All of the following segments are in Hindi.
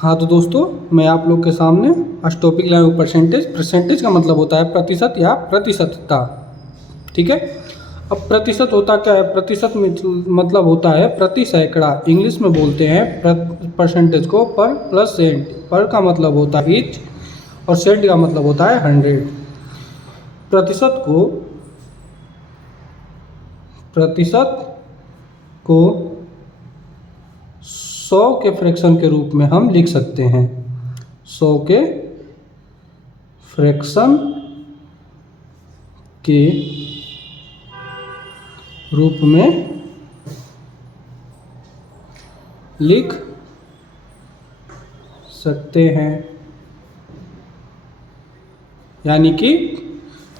हाँ तो दोस्तों, मैं आप लोग के सामने आज टॉपिक लाया हूँ परसेंटेज। परसेंटेज का मतलब होता है प्रतिशत या प्रतिशतता। ठीक है। अब प्रतिशत होता क्या है? प्रतिशत मतलब होता है प्रति सैकड़ा। इंग्लिश में बोलते हैं परसेंटेज को पर प्लस सेंट। पर का मतलब होता है ईच और सेंट का मतलब होता है 100। प्रतिशत को 100 के फ्रैक्शन के रूप में हम लिख सकते हैं। 100 के फ्रैक्शन के रूप में लिख सकते हैं, यानी कि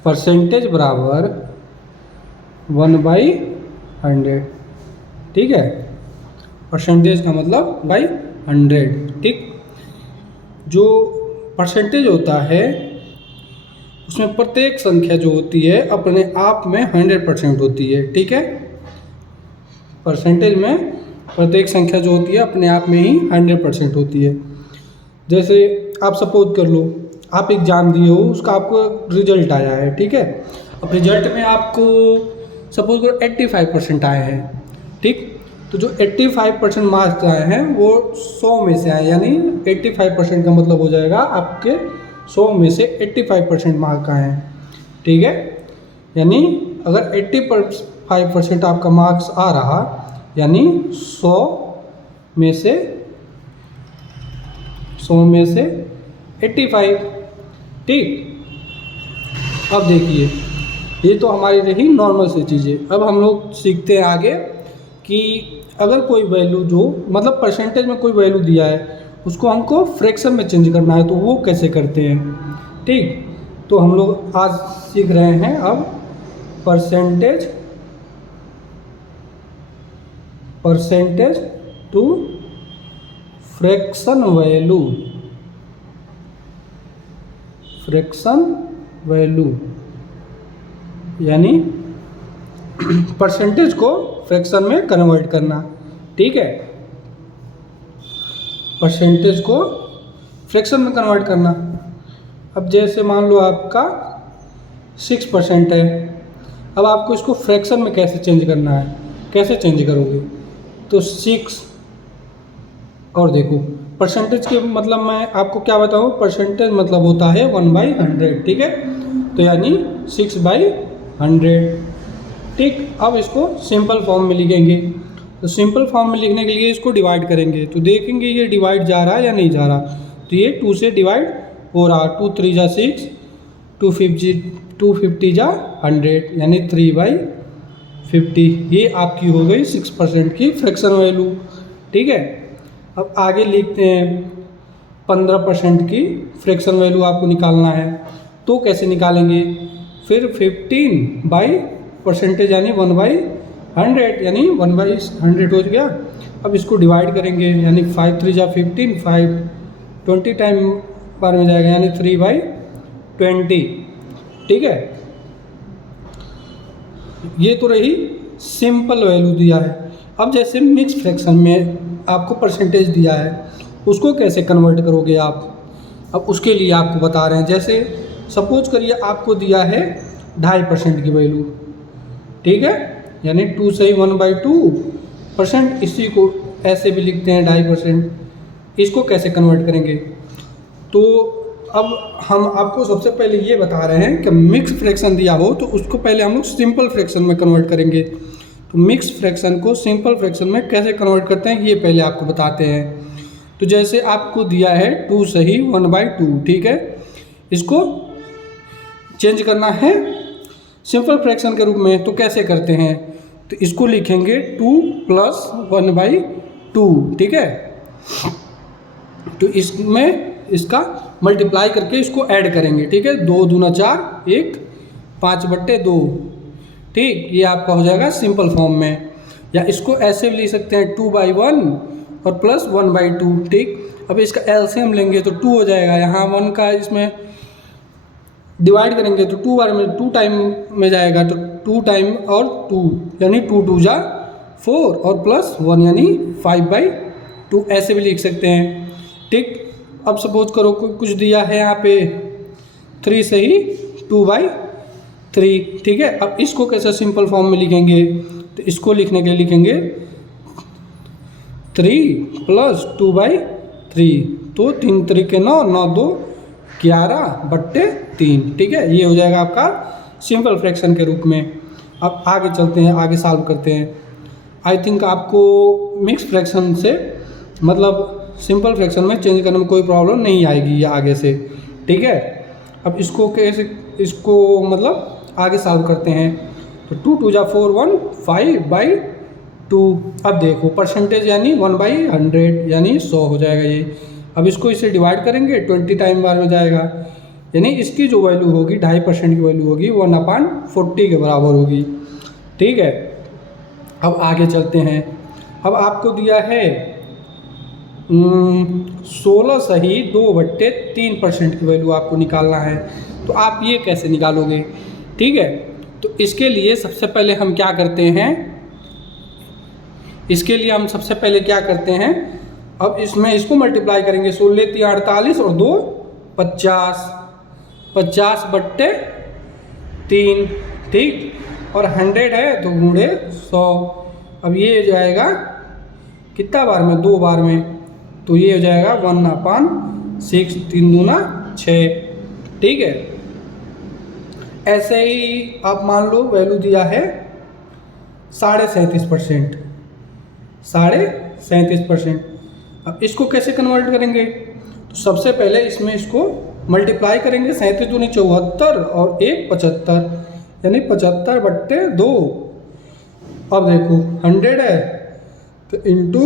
परसेंटेज बराबर 1/100। ठीक है। परसेंटेज का मतलब बाई 100। ठीक। जो परसेंटेज होता है उसमें प्रत्येक संख्या जो होती है अपने आप में 100% होती है। ठीक है। परसेंटेज में प्रत्येक संख्या जो होती है अपने आप में ही 100% होती है। जैसे आप सपोज कर लो, आप एग्ज़ाम दिए हो, उसका आपको रिजल्ट आया है। ठीक है। अब रिजल्ट में आपको सपोज करो 85% आए हैं। ठीक। तो जो 85% मार्क्स आए हैं वो 100 में से आए, यानी 85% का मतलब हो जाएगा आपके 100 में से 85% मार्क आए हैं। ठीक है। यानी अगर 85% आपका मार्क्स आ रहा, यानी 100 में से 85। ठीक। अब देखिए, ये तो हमारी रही नॉर्मल सी चीज़ें। अब हम लोग सीखते हैं आगे कि अगर कोई वैल्यू जो मतलब परसेंटेज में कोई वैल्यू दिया है उसको हमको फ्रैक्शन में चेंज करना है, तो वो कैसे करते हैं। ठीक। तो हम लोग आज सीख रहे हैं अब परसेंटेज टू फ्रैक्शन वैल्यू, यानी परसेंटेज को फ्रैक्शन में कन्वर्ट करना। ठीक है। परसेंटेज को फ्रैक्शन में कन्वर्ट करना। अब जैसे मान लो आपका 6% है। अब आपको इसको फ्रैक्शन में कैसे चेंज करना है, कैसे चेंज करोगे? तो 6 और देखो परसेंटेज के मतलब मैं आपको क्या बताऊँ, परसेंटेज मतलब होता है 1/100। ठीक है। तो यानी 6/100। ठीक। अब इसको सिंपल फॉर्म में लिखेंगे। तो सिंपल फॉर्म में लिखने के लिए इसको डिवाइड करेंगे, तो देखेंगे ये डिवाइड जा रहा है या नहीं जा रहा। तो ये 2 से डिवाइड हो रहा, 2 3 जा 6, 250 जा 100, यानी 3/50। ये आपकी हो गई 6% की फ्रैक्शन वैल्यू। ठीक है। अब आगे लिखते हैं 15% की फ्रैक्शन वैल्यू आपको निकालना है। तो कैसे निकालेंगे? फिर 15 बाई परसेंटेज यानी 1/100, यानी 1/100 हो गया। अब इसको डिवाइड करेंगे, यानी 5 3 जा 15, 5 20 टाइम बार में जाएगा, यानी 3/20। ठीक है। ये तो रही सिंपल वैल्यू दिया है। अब जैसे मिक्स फ्रैक्शन में आपको परसेंटेज दिया है, उसको कैसे कन्वर्ट करोगे आप? अब उसके लिए आपको बता रहे हैं। जैसे सपोज करिए आपको दिया है 2.5% की वैल्यू। ठीक है। यानी 2 से ही 1/2%, इसी को ऐसे भी लिखते हैं 2.5%। इसको कैसे कन्वर्ट करेंगे? तो अब हम आपको सबसे पहले ये बता रहे हैं कि मिक्स फ्रैक्शन दिया हो तो उसको पहले हम लोग सिंपल फ्रैक्शन में कन्वर्ट करेंगे। तो मिक्स फ्रैक्शन को सिंपल फ्रैक्शन में कैसे कन्वर्ट करते हैं ये पहले आपको बताते हैं। तो जैसे आपको दिया है 2 से ही 1/2। ठीक है। इसको चेंज करना है सिंपल फ्रैक्शन के रूप में, तो कैसे करते हैं? तो इसको लिखेंगे 2 + 1/2। ठीक है। तो इसमें इसका मल्टीप्लाई करके इसको ऐड करेंगे। ठीक है। 2 दूना 4, 1 5/2। ठीक। ये आपका हो जाएगा सिंपल फॉर्म में। या इसको ऐसे भी लिख सकते हैं 2/1 और प्लस 1/2। ठीक। अब इसका एलसीएम लेंगे तो 2 हो जाएगा। यहाँ 1 का इसमें डिवाइड करेंगे तो 2 बार में 2 टाइम में जाएगा, तो 2 टाइम और 2 यानी 2 2 जा 4 और प्लस 1 यानी 5/2 ऐसे भी लिख सकते हैं। ठीक। अब सपोज करो कुछ दिया है यहाँ पे 3 से ही 2/3, ठीक है। अब इसको कैसे सिंपल फॉर्म में लिखेंगे, तो इसको लिखने के लिए लिखेंगे 3 + 2/3, तो 3 तरीके 9, 9 2 11/3, ठीक है। ये हो जाएगा आपका सिंपल फ्रैक्शन के रूप में। अब आगे चलते हैं, आगे सॉल्व करते हैं। आई थिंक आपको मिक्स फ्रैक्शन से मतलब सिंपल फ्रैक्शन में चेंज करने में कोई प्रॉब्लम नहीं आएगी ये आगे से, ठीक है। अब इसको कैसे, इसको मतलब आगे सॉल्व करते हैं। तो 2 2 जा 4 1 5/2। अब देखो परसेंटेज यानी 1/100 यानी 100 हो जाएगा ये। अब इसको इसे डिवाइड करेंगे 20 टाइम बार हो जाएगा, यानी इसकी जो वैल्यू होगी 2.5% की वैल्यू होगी 1/40 के बराबर होगी, ठीक है। अब आगे चलते हैं। अब आपको दिया है 16 सही 2/3% की वैल्यू आपको निकालना है। तो आप ये कैसे निकालोगे, ठीक है। तो इसके लिए सबसे पहले हम क्या करते हैं, इसके लिए हम सबसे पहले क्या करते हैं, अब इसमें इसको मल्टीप्लाई करेंगे। 16 3 48 और 2 50, 50/3, ठीक। और 100 है तो गुणे 100। अब ये हो जाएगा कितना बार में, 2 बार में, तो ये हो जाएगा 1/6, 3 दूना 6, ठीक है। ऐसे ही आप मान लो वैल्यू दिया है 37.5%, 37.5%। अब इसको कैसे कन्वर्ट करेंगे, तो सबसे पहले इसमें इसको मल्टीप्लाई करेंगे। 37 दूनी 74 और 1 75, यानी 75/2। अब देखो 100 है तो इंटू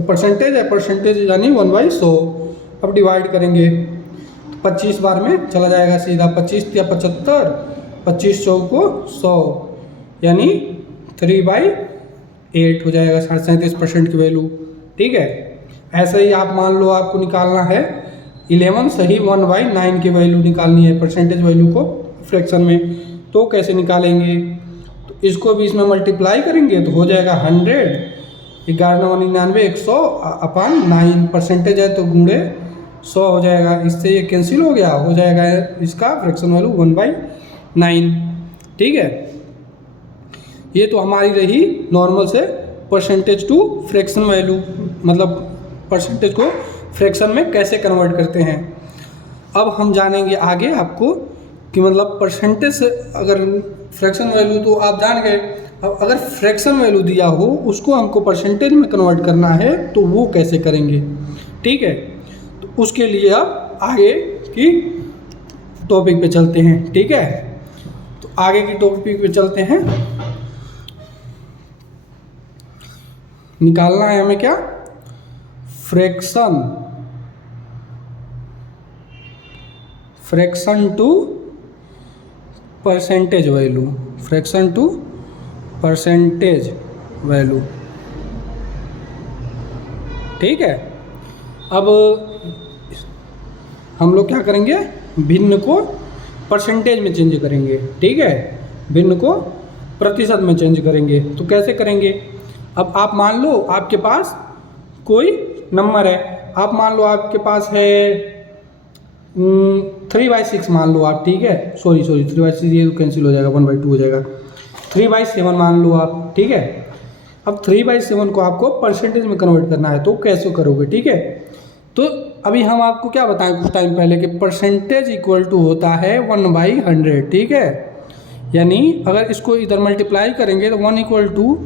परसेंटेज है, परसेंटेज यानी 1/100। अब डिवाइड करेंगे तो 25 बार में चला जाएगा सीधा। 25 या 75, 25 चौको 100, यानी 3/8 हो जाएगा 37.5% की वैल्यू, ठीक है। ऐसे ही आप मान लो आपको निकालना है 11 सही 1/9 की वैल्यू निकालनी है परसेंटेज वैल्यू को फ्रैक्शन में। तो कैसे निकालेंगे, तो इसको भी इसमें मल्टीप्लाई करेंगे तो हो जाएगा 100, 11×99 100/9, परसेंटेज है तो गुणे 100 हो जाएगा। इससे ये कैंसिल हो गया, हो जाएगा इसका फ्रैक्शन वैल्यू 1/9, ठीक है। ये तो हमारी रही नॉर्मल से परसेंटेज टू फ्रैक्शन वैल्यू, मतलब परसेंटेज को फ्रैक्शन में कैसे कन्वर्ट करते हैं। अब हम जानेंगे आगे आपको कि मतलब परसेंटेज से अगर फ्रैक्शन वैल्यू तो आप जान गए। अब अगर फ्रैक्शन वैल्यू दिया हो उसको हमको परसेंटेज में कन्वर्ट करना है तो वो कैसे करेंगे, ठीक है। तो उसके लिए अब आगे की टॉपिक पे चलते हैं, ठीक है। तो आगे की टॉपिक पे चलते हैं। निकालना है हमें क्या, fraction to percentage value, fraction to percentage value, ठीक है। अब हम लोग क्या करेंगे, भिन्न को परसेंटेज में चेंज करेंगे, ठीक है। भिन्न को प्रतिशत में चेंज करेंगे। तो कैसे करेंगे, अब आप मान लो आपके पास कोई नंबर है, आप मान लो आपके पास है 3/6 मान लो आप, ठीक है। सॉरी 3/6 ये कैंसिल हो जाएगा, 1/2 हो जाएगा। 3/7 मान लो आप, ठीक है। अब 3/7 को आपको परसेंटेज में कन्वर्ट करना है, तो कैसे करोगे, ठीक है। तो अभी हम आपको क्या बताएं कुछ टाइम पहले कि परसेंटेज इक्वल टू होता है 1/100, ठीक है। यानी अगर इसको इधर मल्टीप्लाई करेंगे तो 1 =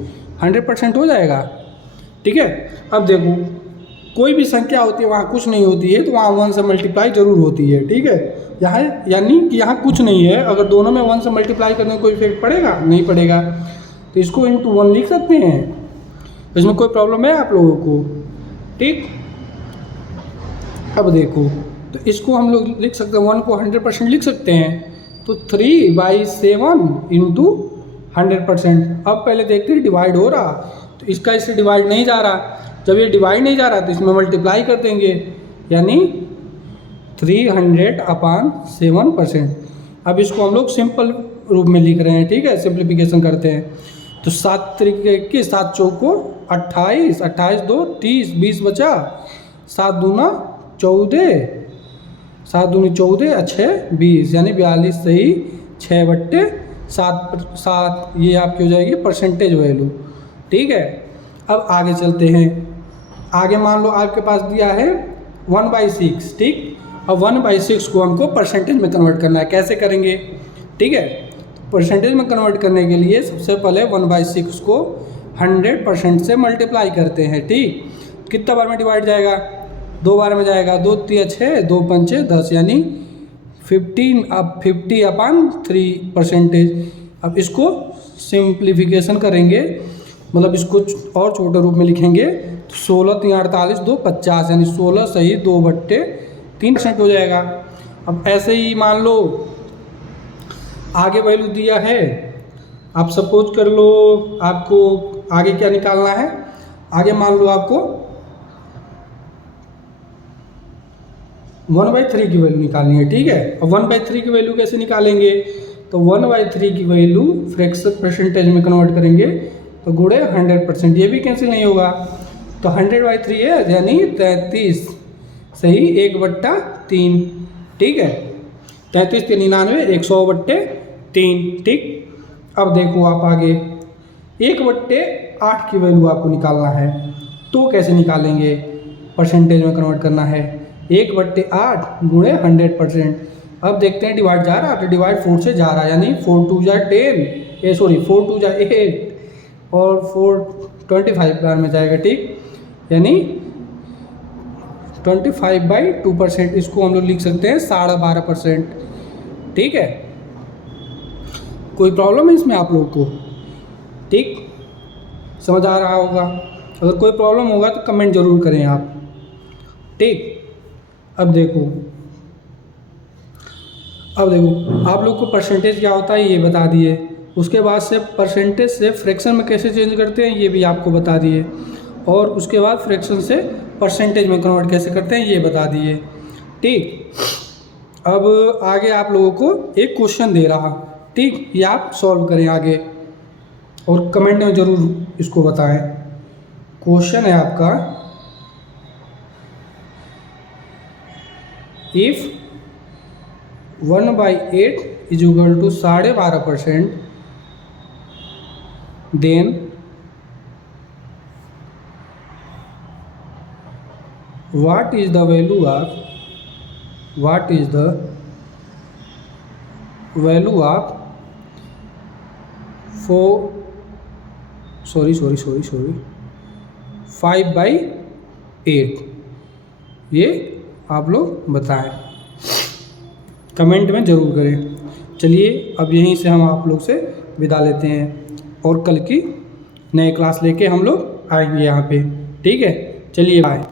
100% हो जाएगा, ठीक है। अब देखो कोई भी संख्या होती है वहाँ कुछ नहीं होती है तो वहाँ 1 से मल्टीप्लाई जरूर होती है, ठीक है। यहाँ यानी कि यहाँ कुछ नहीं है, अगर दोनों में 1 से मल्टीप्लाई करने में कोई इफेक्ट पड़ेगा, नहीं पड़ेगा। तो इसको इंटू 1 लिख सकते हैं, इसमें कोई प्रॉब्लम है आप लोगों को, ठीक। अब देखो तो इसको हम लोग लिख सकते हैं, 1 को 100% लिख सकते हैं। तो 3/7 इंटू 100%। अब पहले देखते हैं डिवाइड हो रहा, तो इसका इससे डिवाइड नहीं जा रहा। जब ये डिवाइड नहीं जा रहा तो इसमें मल्टीप्लाई कर देंगे, यानी 300/7%। अब इसको हम लोग सिंपल रूप में लिख रहे हैं, ठीक है, सिंप्लीफिकेशन करते हैं। तो 7 तरीके की 7 चौको 28, 28 2 30, 20 बचा, 7 दूना 14, 7 दूनी 14 और 6 20, यानी 42 सही 6/7। ये आपकी हो जाएगी परसेंटेज वैल्यू। ठीक है, अब आगे चलते हैं। आगे मान लो आपके पास दिया है 1/6, ठीक। अब 1/6 को हमको परसेंटेज में कन्वर्ट करना है। कैसे करेंगे? ठीक है, परसेंटेज में कन्वर्ट करने के लिए सबसे पहले 1/6 को 100% से मल्टीप्लाई करते हैं। ठीक, कितना बार में डिवाइड जाएगा? 2 बार में जाएगा। 2 3 6, 2 5 10, यानी 15। अब 50/3 परसेंटेज। अब इसको सिंप्लीफिकेशन करेंगे, मतलब इसको और छोटे रूप में लिखेंगे तो 16 3 48, 2 50, यानी 16 सही 2/3% हो जाएगा। अब ऐसे ही मान लो आगे वैल्यू दिया है। आप सपोज कर लो आपको आगे क्या निकालना है। आगे मान लो आपको 1/3 की वैल्यू निकालनी है। ठीक है, अब 1/3 की वैल्यू कैसे निकालेंगे? तो 1/3 की वैल्यू फ्रैक्शन परसेंटेज में कन्वर्ट करेंगे तो गुणे 100%। ये भी कैंसिल नहीं होगा, तो 100/3 है, यानी 33 सही 1/3। ठीक है, 33 3 99, 100/3। ठीक, अब देखो आप आगे 1/8 की वैल्यू आपको निकालना है। तो कैसे निकालेंगे? परसेंटेज में कन्वर्ट करना है। 1/8 गुणे 100%। अब देखते हैं डिवाइड जा रहा है, तो डिवाइड 4 से जा रहा है, यानी 4 2 जा 10, 4 2 जा 8 और 4 25 बार में जाएगा। ठीक, यानी 25/2%। इसको हम लोग लिख सकते हैं 12.5%। ठीक है, कोई प्रॉब्लम है इसमें आप लोगों को? ठीक, समझ आ रहा होगा। अगर कोई प्रॉब्लम होगा तो कमेंट ज़रूर करें आप। ठीक, अब देखो आप लोग को परसेंटेज क्या होता है ये बता दिए। उसके बाद से परसेंटेज से फ्रैक्शन में कैसे चेंज करते हैं ये भी आपको बता दिए, और उसके बाद फ्रैक्शन से परसेंटेज में कन्वर्ट कैसे करते हैं ये बता दिए। ठीक, अब आगे आप लोगों को एक क्वेश्चन दे रहा, ठीक, ये आप सॉल्व करें आगे और कमेंट में ज़रूर इसको बताएं। क्वेश्चन है आपका, if 1/8 is equal to 12.5%, then what is the value of 5/8? ये आप लोग बताएं, कमेंट में ज़रूर करें। चलिए अब यहीं से हम आप लोग से विदा लेते हैं, और कल की नए क्लास लेके हम लोग आएंगे यहाँ पे। ठीक है, चलिए बाय।